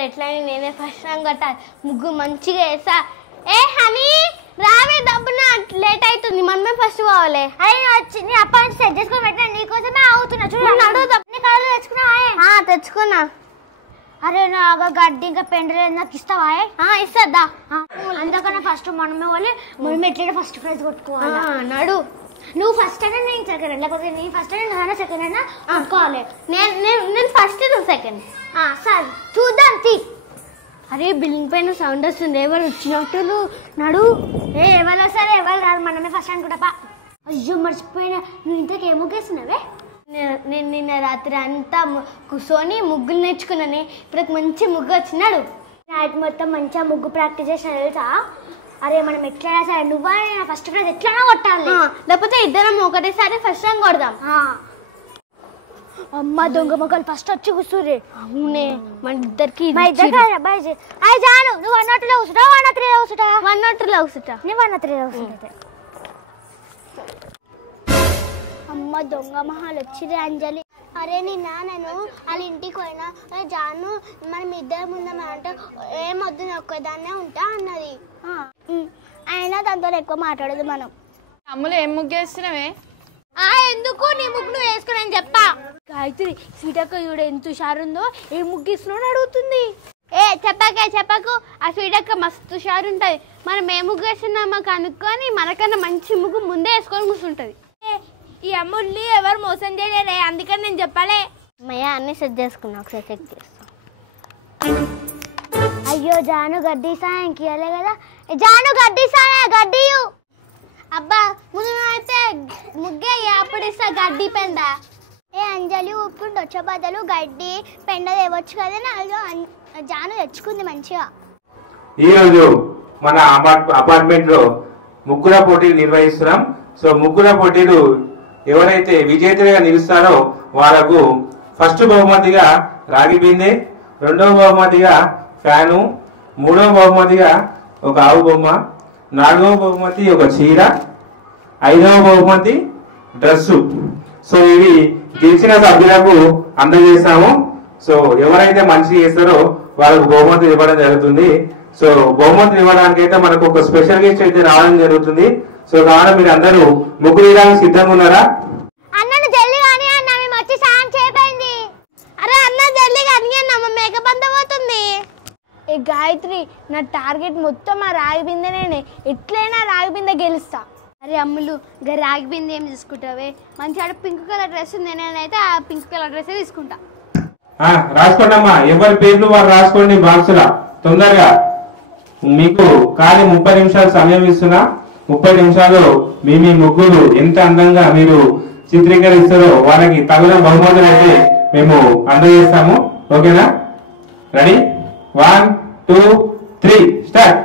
ఈసారి ఎట్లయినా నేనే ఫస్ట్ ర్యాంక్ కొట్టాలి. ముగ్గు మంచిగా వేసా. ఏ హనీ రావే, డబ్బున లేట్ అవుతుంది, మనమే ఫస్ట్ పోవాలి. అయ్యి వచ్చి నీ అప్ప నుంచి సెట్ చేసుకొని పెట్టినా నీకోసమే అవుతున్నా. చూడండి తెచ్చుకున్నా తెచ్చుకున్నా. అరే నాగా గడ్డి ఇంకా పెండలేదు నాకు ఇస్తావా? ఇస్తుందా? అందుకన్నా ఫస్ట్ మనమే వాళ్ళు మనం ఎట్లయినా ఫస్ట్ ప్రైజ్ కొట్టుకోవాలి. నడు, నువ్వు ఫస్ట్ అయినా నేను సెకండ్, లేకపోతే నీ ఫస్ట్ అయినా నాన్న సెకండ్ అయినా కొట్టుకోవాలి. నేను ఫస్ట్, నువ్వు సెకండ్. సరే చూద్దాం తీ. అరే బిల్డింగ్ పైన సౌండ్ వస్తుంది, ఎవరు వచ్చినట్టు. నడు. ఎవరు సరే ఎవరు రాదు, మనమే ఫస్ట్ అనుకుంటా. అయ్యో మర్చిపోయినా, నువ్వు ఇంతకు ఏం ముగ్గేస్తున్నావే? నేను నిన్న రాత్రి అంతా కూర్చొని ముగ్గులు నేర్చుకున్నాను. ఇప్పుడు మంచి ముగ్గు వచ్చినాడు. నైట్ మొత్తం మంచిగా ముగ్గు ప్రాక్టీస్ చేసిన తెలుసా? అరే మనం ఎట్లయినా సరే నువ్వా ఫస్ట్ ప్రైజ్ ఎట్లైనా కొట్టాలి, లేకపోతే ఇద్దరం ఒకటేసారి ఫస్ట్ ర్యాంక్ కొడదాం. అమ్మ దొంగ మొక్కలు ఫస్ట్ వచ్చి కూర్చుర్రే. అవునే, మన ఇద్దరికి జాను నువ్వు 103 కూర్చుంటా, 103 కూర్చుంటా, 103 కూర్చుంటా, నేను 103 కూర్చుంటా. అమ్మ దొంగ మహాలు వచ్చిరే అంజలి. అరే నిన్న నేను వాళ్ళ ఇంటికి పోయినా, జాను మనం ఇద్దరం ఉందామంటే ఏమొద్దు ఒక్కదాన్నే ఉంటా అన్నది. అయినా దాంతో ఎక్కువ మాట్లాడదు మనం. అమ్ములు ఏం ముగ్గేస్తున్నావే? ఎందుకు నీ ముగ్గు నువ్వు వేసుకుని చెప్పా. గాయత్రి సీటక్క చూడ ఎంత హుషారుందో, ఏ ముగ్గు ఇస్తున్నావు అడుగుతుంది. చెప్పకు, ఆ సీటక్క మస్తు హుషారు ఉంటది. మనం ఏ ముగ్గు వేస్తున్నామో కనుక్కొని మనకన్నా మంచి ముగ్గు ముందే వేసుకొని కూర్చుంటది. ఈ అమ్ముల్ని ఎవరు మోసం చేయలేరే, అందుకని నేను చెప్పాలే. మయ్య అన్ని సెట్ చేసుకున్నా, ఒకసారి చెక్ చేస్తా. అయ్యో జాను గడ్డి సాయంకి ఇవ్వలే కదా. జాను గడ్డి సాయ గడ్డియు. అబ్బా ముందు అయితే ముగ్గే అప్పుడు ఇస్తా గడ్డి పెండ. అంజలి ఊపుకుంటూ వచ్చే బదులు గడ్డి పెండ తేవచ్చు కదా. జాను తెచ్చుకుంది మంచిగా. ఈరోజు మన అపార్ట్మెంట్ లో ముగ్గుల పోటీలు నిర్వహిస్తున్నాం. సో ముగ్గుల పోటీలు ఎవరైతే విజేతలుగా నిలుస్తారో వాళ్ళకు ఫస్ట్ బహుమతిగా రాగి బిందె, రెండవ బహుమతిగా ఫ్యాను, మూడవ బహుమతిగా ఒక ఆవు బొమ్మ, నాలుగవ బహుమతి ఒక చీర, ఐదవ బహుమతి డ్రెస్సు. సో ఇవి గెలిచిన సభ్యులకు అందజేస్తాము. సో ఎవరైతే మంచి చేస్తారో వాళ్ళకు బహుమతులు ఇవ్వడం జరుగుతుంది. సో బహుమతులు ఇవ్వడానికి అయితే మనకు ఒక స్పెషల్ గెస్ట్ అయితే రావడం జరుగుతుంది. సో కావున మీరు అందరూ ముగ్గురు వేయడానికి సిద్ధంగా ఉన్నారా? అన్నను జల్లి కానీ అన్న మేము వచ్చి సాయం చేయబోయింది. అరే అన్న జల్లి కానీ అన్న మేకప్ అంతా పోతుంది. ఏ గాయత్రి, నా టార్గెట్ మొత్తం ఆ రాగి బిందెనే, ఎట్లయినా రాగి బిందె గెలుస్తా. అరే అమ్ములు, ఇక రాగి బిందె ఏం తీసుకుంటావే? మంచిగా పింక్ కలర్ డ్రెస్ ఉంది, నేనైతే ఆ పింక్ కలర్ డ్రెస్ తీసుకుంటా. రాసుకోండి అమ్మా, ఎవరి పేర్లు వారు రాసుకోండి బాక్సులా తొందరగా. మీకు ఖాళీ 30 నిమిషాలు సమయం ఇస్తున్నా. 30 నిమిషాలు మీ ముగ్గురు ఎంత అందంగా మీరు చిత్రీకరిస్తారో వాళ్ళకి తగిన బహుమతులు అయితే మేము అందజేస్తాము. ఓకేనా? రెడీ? 1 2 3 స్టార్ట్.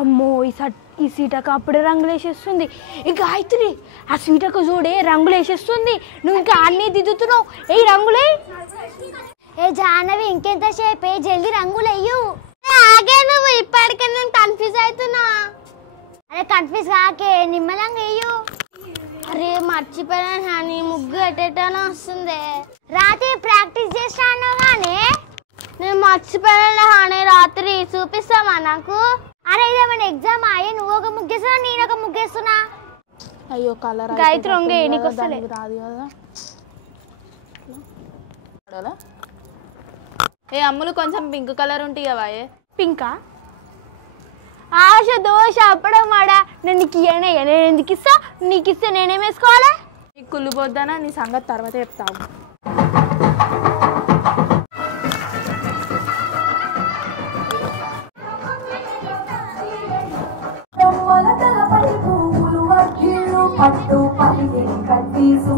అమ్మో ఈ సీటక్క అప్పుడే రంగులు వేసేస్తుంది. ఈ గాయత్రి, ఆ సీటక్క చూడే రంగులు వేసేస్తుంది. నువ్వు ఇంకా అన్నీ దిద్దుతున్నావు. ఏ రంగులే. ఏ జానవి ఇంకెంతసేపే, జల్దీ రంగులు వేయు. ఆగే, నువ్వు ఇప్పటికే నేను కన్ఫ్యూజ్ అవుతున్నా. అరే కన్ఫ్యూజ్ కాకే, నిమ్మలంగా వేయు. అరే మర్చిపోయాను హాని, ముగ్గు ఎట్టేటనే వస్తుంది. రాత్రి ప్రాక్టీస్ చేస్తాను కానీ నేను మర్చిపోయాను హాని. రాత్రి చూపిస్తామా నాకు? అరే ఇదేమన్నా ఎగ్జామ్ అయ్యే, నువ్వు ఒక ముగ్గేస్తున్నా నేను ఒక ముగ్గేస్తున్నా. అయ్యో కలర్ గాయత్రి వంగే నీకు వస్తలే. రాదు కదా. ఏ అమ్ములు కొంచెం పింక్ కలర్ ఉంటాయి కదా. పింకా? ఆశ దోష అప్పడం వాడా. నేను నీకు ఇయ్యనే, నేను ఎందుకు ఇస్తా? నీకు ఇస్తే నేనేం వేసుకోవాలి? నీకు కుళ్ళిపోద్దానా, నీ సంగతి తర్వాత చెప్తావు. పట్టు పలిగే కట్టేసు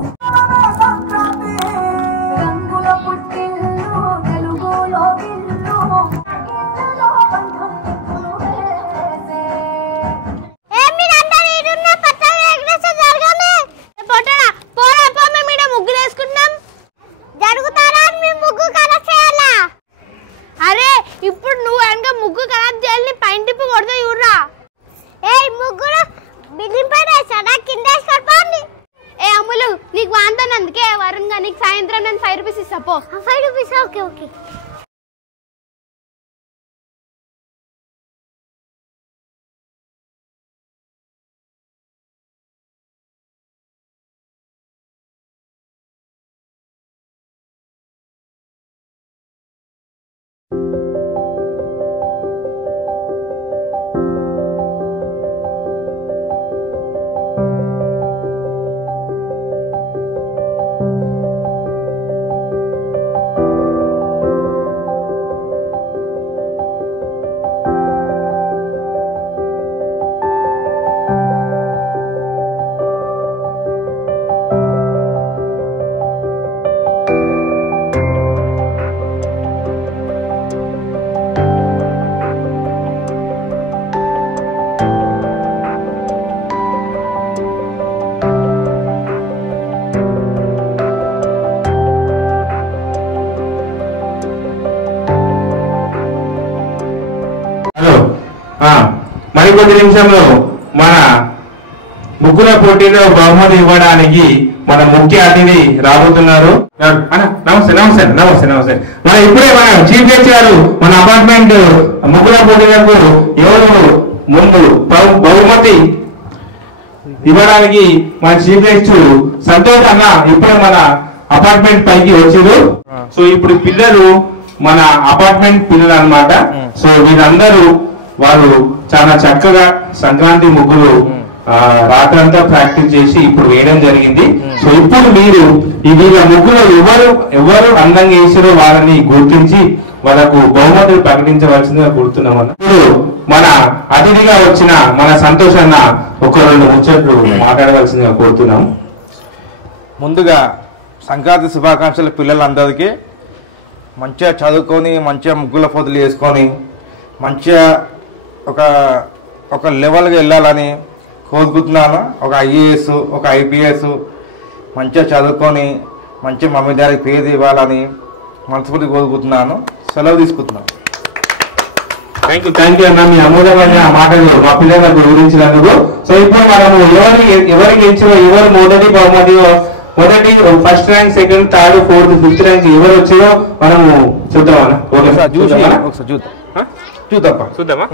5 రూపీస్. Okay okay. మరికొద్ది నిమిషంలో మన ముగ్గుల పోటీలో బహుమతి ఇవ్వడానికి మన ముఖ్య అతిథి రాబోతున్నారు. నమస్తే నమస్తే నమస్తే నమస్తే. మన ఇప్పుడే మన చీఫ్ గెస్ట్ గారు మన అపార్ట్మెంట్ ముగ్గుల పోటీలకు ఎవరు ముందు బహుమతి ఇవ్వడానికి మన చీఫ్ గెస్ట్ సంతోష్ అన్న ఇప్పుడే మన అపార్ట్మెంట్ పైకి వచ్చారు. సో ఇప్పుడు పిల్లలు మన అపార్ట్మెంట్ పిల్లలు అన్నమాట. సో వీళ్ళందరూ వారు చాలా చక్కగా సంక్రాంతి ముగ్గులు రాత్రంతా ప్రాక్టీస్ చేసి ఇప్పుడు వేయడం జరిగింది. సో ఇప్పుడు మీరు వీళ్ళ ముగ్గులు ఎవరు అందంగా వేసారో వాళ్ళని గుర్తించి వాళ్ళకు బహుమతులు ప్రకటించవలసిందిగా కోరుతున్నామన్న. ఇప్పుడు మన అతిథిగా వచ్చిన మన సంతోష్ అన్న ఒక 2 ముచ్చట్లు మాట్లాడవలసిందిగా కోరుతున్నాం. ముందుగా సంక్రాంతి శుభాకాంక్షలు పిల్లలందరికీ. మంచిగా చదువుకొని మంచిగా ముగ్గుల పోతులు వేసుకొని మంచిగా ఒక లెవెల్గా వెళ్ళాలని కోరుకుంటున్నాను. ఒక ఐఏఎస్ ఒక ఐపీఎస్ మంచిగా చదువుకొని మంచిగా మమ్మీ డాడీకి పేరు ఇవ్వాలని మనస్ఫూర్తి కోరుకుంటున్నాను. సెలవు తీసుకుంటున్నాను. థ్యాంక్ యూ అన్న, మీ అమూల్యమైన మాటలు మా పిల్లలకు వివరించినందుకు. సో ఇప్పుడు మనము ఎవరికి గెలిచిన ఎవరు మొదటి first rank, second, third, fourth, fifth rank ఎవరు వచ్చారో మనము చూద్దామన్నా. చూద్దామా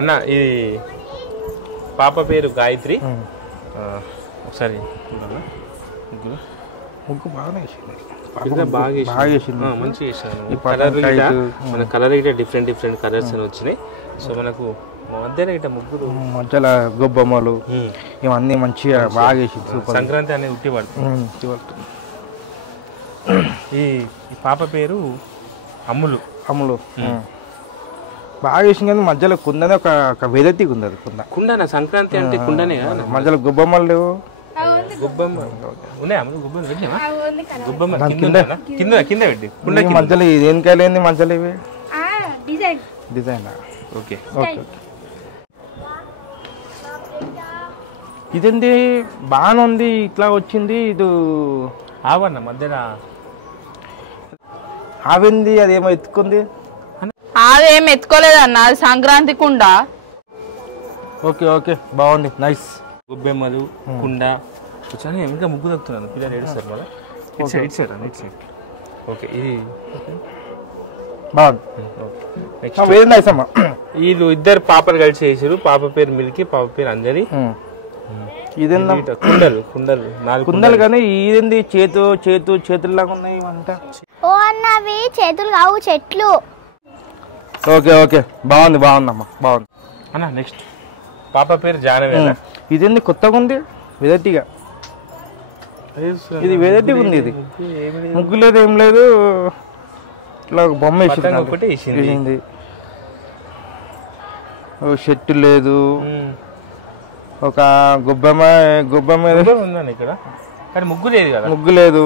అన్న. ఈ పాప పేరు గాయత్రి. ఒకసారి ముగ్గు బాగానే బాగా వేసింది, మంచిగా వేసాను. మన కలర్ గిట్ట డిఫరెంట్ కలర్స్ అని వచ్చినాయి. సో మనకు మధ్యలో ఇట్లా ముగ్గురు మధ్యలో గొబ్బమ్మలు ఇవన్నీ మంచిగా బాగా వేసింది. సంక్రాంతి అనేది ఉట్టి పడుతుంది. ఈ పాప పేరు అమ్ములు బాగా వేసింది. కానీ మధ్యలో కుందనే ఒక వెరైటీ ఉంది. అది కుండనా? సంక్రాంతి అంటే కుండనే కదా. మధ్యలో గొబ్బమ్మలు లేవు. గుబ్బమ్మ ఉన్నాయా? గుబ్బమ్మ పెట్టినా? గుబ్బమ్మ కింద పెట్టి కుండ మధ్యలో దేనికాయలేంది మధ్యలో ఇవి డిజైన్. Okay okay. ఇదేంటి బాగానే ఉంది, ఇట్లా వచ్చింది. ఇది ఆవన్న మధ్యలో ఆవింది, అదేమో ఎత్తుకుంది. అదేం ఎత్తుకోలేదన్న, అది సంక్రాంతి కుండ. ఓకే ఓకే, బాగుంది, నైస్. గుబ్బెమ్మలు కుండ వచ్చాను. ఇంకా ముగ్గు తగ్గుతున్నాను, పిల్లలు ఏడుస్తారు కదా. It side. ఓకే, ఇది వెరీ నైస్ అమ్మా. వీళ్ళు ఇద్దరు పాపలు కలిసి చేసారు. పాప పేరు మిల్కి, పాప పేరు అంజలి. ఇదేందా కుండలు కానీ ఇదేంది చేతుల్లాగా ఉన్నాయి ఇవంతా. ఓ అన్నవి చేతులు కావు, చెట్లు. ఓకే ఓకే, బాగుందమ్మా, బాగుంది అన్న. నెక్స్ట్ పాప పేరు జానవి. ఇదేంది కొత్తగా ఉంది, వెరైటీగా. ఇది వెరైటీగా ఉంది. ఇది ముగ్గు లేదు, ఏం లేదు, ఇట్లా బొమ్మ వేసింది. షర్టు లేదు, ఒక గుబ్బమ్మ ఇక్కడ, కానీ ముగ్గు లేదు కదా. ముగ్గు లేదు,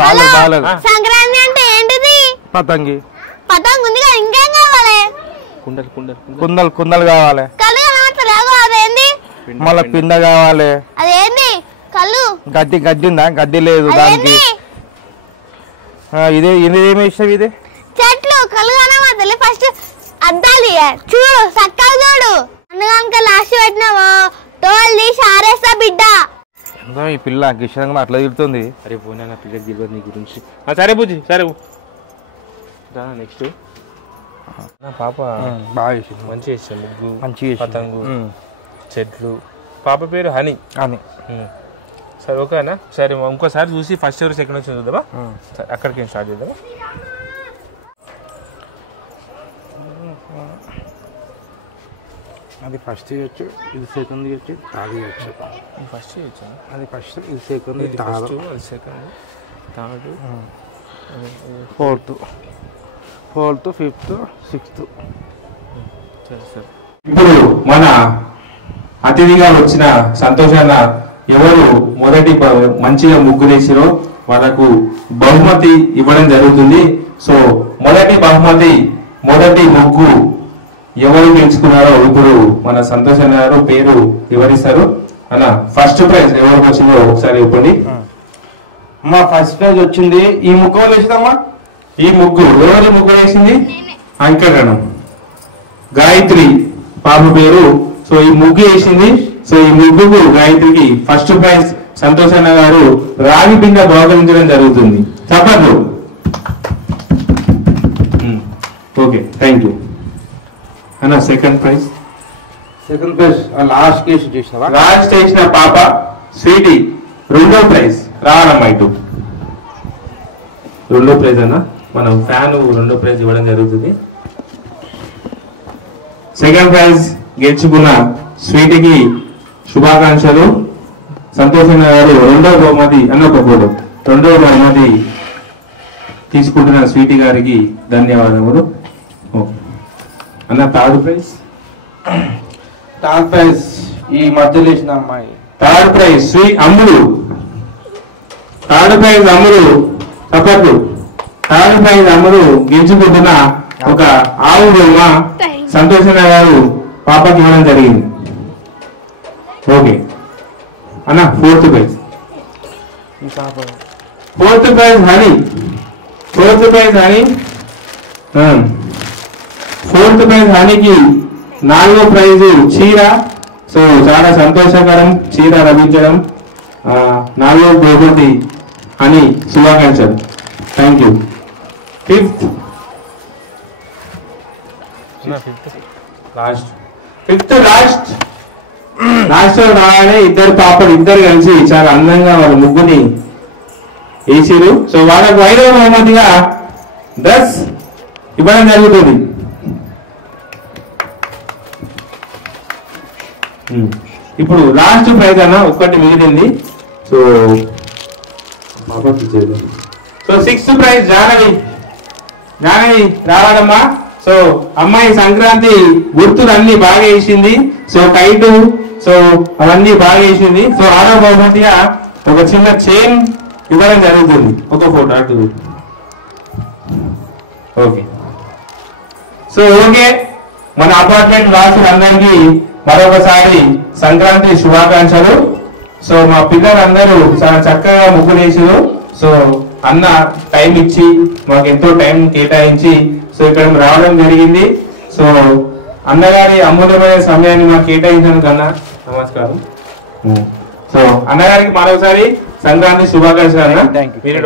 బాగాలేదు. సంక్రాంతి అంటే ఏంటిది? పతంగి ఉంది కదా, ఇంకేం కావాలి? కుందలు కావాలి. కళ్ళు కనబడతలేవు, అదేంది? మళ్ళా పిండ కావాలి. అదేంది? కళ్ళు గడ్డి ఉందా? గడ్డి లేదు దానికి. ఇదే ఏమి ఇష్టం? ఇది చెట్లు. కళ్ళు కనబడతలే, ఫస్ట్ అద్దాలి చూడు, చక్కగా చూడు. అందుకనుక లాస్ట్ పెట్టినావు, తోలు తీసి ఆరేస్తా బిడ్డ. ఈ పిల్ల కిషన్గా అట్లా తిరుగుతుంది. అరే పోయినా నా పిల్లకి తెలియదు నీ గురించి. సరే బుజ్జి సరే నెక్స్ట్ నా పాప బాగా చేసింది, మంచిగా చేసాం. ముగ్గు మంచిగా పతంగు చెట్లు. పాప పేరు హనీ. అని సరే ఓకేనా. సరే ఇంకోసారి చూసి ఫస్ట్ ఎవరు సెకండ్ వచ్చి చూద్దామా. సరే అక్కడికి స్టార్ట్ చేద్దామా. అది ఫస్ట్ చేయొచ్చు, ఇది సెకండ్ చేయొచ్చు, థర్డ్ చేయొచ్చు. ఫస్ట్ చేయొచ్చా? అది ఫస్ట్, ఇది సెకండ్, ఇది థర్డ్, అది second, third, fourth, fifth, sixth. ఇప్పుడు మన అతిథిగా వచ్చిన సంతోషాన్న ఎవరు మొదటి మంచిగా ముగ్గు వేసిరో వాళ్ళకు బహుమతి ఇవ్వడం జరుగుతుంది. సో మొదటి ముగ్గు ఎవరు గెలుచుకున్నారో ఇప్పుడు మన సంతోష్ గారు పేరు వివరిస్తారు. అన్న ఫస్ట్ ప్రైజ్ ఎవరికి వచ్చిందో ఒకసారి చెప్పండి. మా ఫస్ట్ ప్రైజ్ వచ్చింది. ఈ ముగ్గు వేసిందమ్మా. ఈ ముగ్గు ఎవరి ముగ్గు వేసింది? అంకరణ గాయత్రి పాప పేరు. సో ఈ ముగ్గు వేసింది. సో ఈ ముగ్గుకు గాయత్రికి ఫస్ట్ ప్రైజ్ సంతోషన్న గారు రాగి పిండ బహుకరించడం జరుగుతుంది. చెప్పండి. ఓకే థ్యాంక్ యూ అన్న. సెకండ్ ప్రైజ్ లాస్ట్ కేసు చేసినావా? లాస్ట్ చేసిన పాప స్వీటీ రెండో ప్రైజ్ రావాలమ్మా ఇటు. రెండో ప్రైజ్ అన్న మనం ఫ్యాన్ రెండో ప్రైజ్ ఇవ్వడం జరుగుతుంది. సెకండ్ ప్రైజ్ గెలుచుకున్న స్వీటీకి శుభాకాంక్షలు. సంతోషన్న గారు రెండో బహుమతి తీసుకుంటున్న స్వీటీ గారికి ధన్యవాదములు. అన్న థర్డ్ ప్రైజ్ ఈ మధ్యలో వేసిన అమ్మాయి. థర్డ్ ప్రైజ్ అమ్ములు. థర్డ్ ప్రైజ్ అమ్ములు గెలుచుకుంటున్న ఒక ఆవు బొమ్మ సంతోషన్న గారు పాపకి ఇవ్వడం జరిగింది. ఓకే అన్న fourth prize Honey. Fourth prize హనీకి నాలుగో ప్రైజ్ చీర. సో చాలా సంతోషకరం చీర లభించడం. నాలుగో బహుమతి అని శుభాకాంక్షలు. Thank you. ఫిఫ్త్ లాస్ట్ రాగానే ఇద్దరు కలిసి చాలా అందంగా వాళ్ళ ముగ్గుని వేసిరు. సో వాళ్ళకు 5వ బహుమతిగా డ్రెస్ ఇవ్వడం జరుగుతుంది. ఇప్పుడు లాస్ట్ ప్రైజ్ అన్న ఒక్కటి మిగిలింది. సో సిక్స్త్ ప్రైజ్ జాహ్నవి రావాలమ్మా. సో అమ్మాయి సంక్రాంతి గుర్తులు అన్ని బాగా వేసింది. సో కైటు సో అవన్నీ బాగా వేసింది. సో 6వ బహుమతిగా ఒక చిన్న చైన్ ఇవ్వడం జరుగుతుంది. ఒక ఫోటో అటు. ఓకే సో ఓకే మన అపార్ట్మెంట్ వాసులందరికీ మరొకసారి సంక్రాంతి శుభాకాంక్షలు. సో మా పిల్లలందరూ చాలా చక్కగా ముగ్గులు వేసారు. సో అన్న టైం ఇచ్చి మాకు ఎంతో టైం కేటాయించి సో ఇక్కడ రావడం జరిగింది. సో అన్నగారి అమూల్యమైన సమయాన్ని మాకు కేటాయించినందుకు అన్న నమస్కారం. సో అన్నగారికి మరొకసారి సంక్రాంతి శుభాకాంక్షలు అన్న.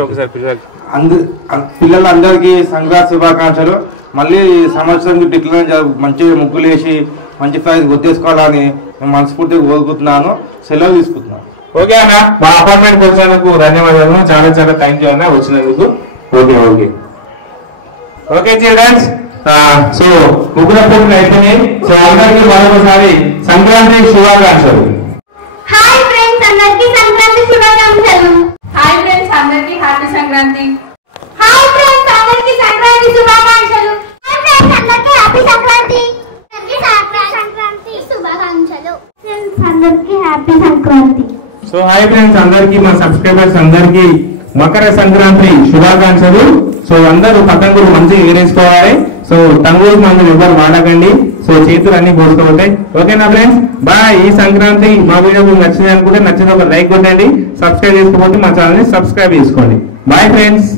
ఒకసారి పిల్లలందరికీ సంక్రాంతి శుభాకాంక్షలు. మళ్ళీ సంవత్సరం ఇట్లా మంచిగా ముగ్గులు వేసి మంచి ప్రైజ్ గుర్తేసుకోవాలని నేను మనస్ఫూర్తిగా కోరుకుంటున్నాను. సెలవు తీసుకుంటున్నాను. ఓకే అన్న మా అపార్ట్మెంట్ వచ్చినందుకు ధన్యవాదాలు. చాలా థ్యాంక్ యూ అన్న వచ్చినందుకు. Okay children's. సో ముగ్గుల పోటీలు అయిపోయినాయి. సో అందరికీ మరొకసారి సంక్రాంతి శుభాకాంక్షలు. హాయ్ ఫ్రెండ్స్ అందరికీ సంక్రాంతి శుభాకాంక్షలు. హాయ్ ఫ్రెండ్స్ అందరికీ హ్యాపీ సంక్రాంతి. హాయ్ ఫ్రెండ్స్ అందరికీ సంక్రాంతి శుభాకాంక్షలు. హాయ్ ఫ్రెండ్స్ అందరికీ హ్యాపీ సంక్రాంతి. సంక్రాంతి శుభాకాంక్షలు. ఫ్రెండ్స్ అందరికీ happy Sankranti. So hi friends అందరికీ మా సబ్స్క్రైబర్స్ అందరికీ మకర సంక్రాంతి శుభాకాంక్షలు. సో అందరూ పతంగులు మంచిగా ఎగరేసుకోవాలి. సో టంగులు మందులు ఎవరు వాడకండి. సో చేతులు అన్ని పోసుకోబోతాయి. ఓకేనా ఫ్రెండ్స్ బాయ్. ఈ సంక్రాంతి మా వీడియో మీకు నచ్చింది అనుకుంటే నచ్చిన ఒక లైక్ కొట్టండి. సబ్స్క్రైబ్ చేసుకోకపోతే మా ఛానల్ ని సబ్స్క్రైబ్ చేసుకోండి. Bye friends.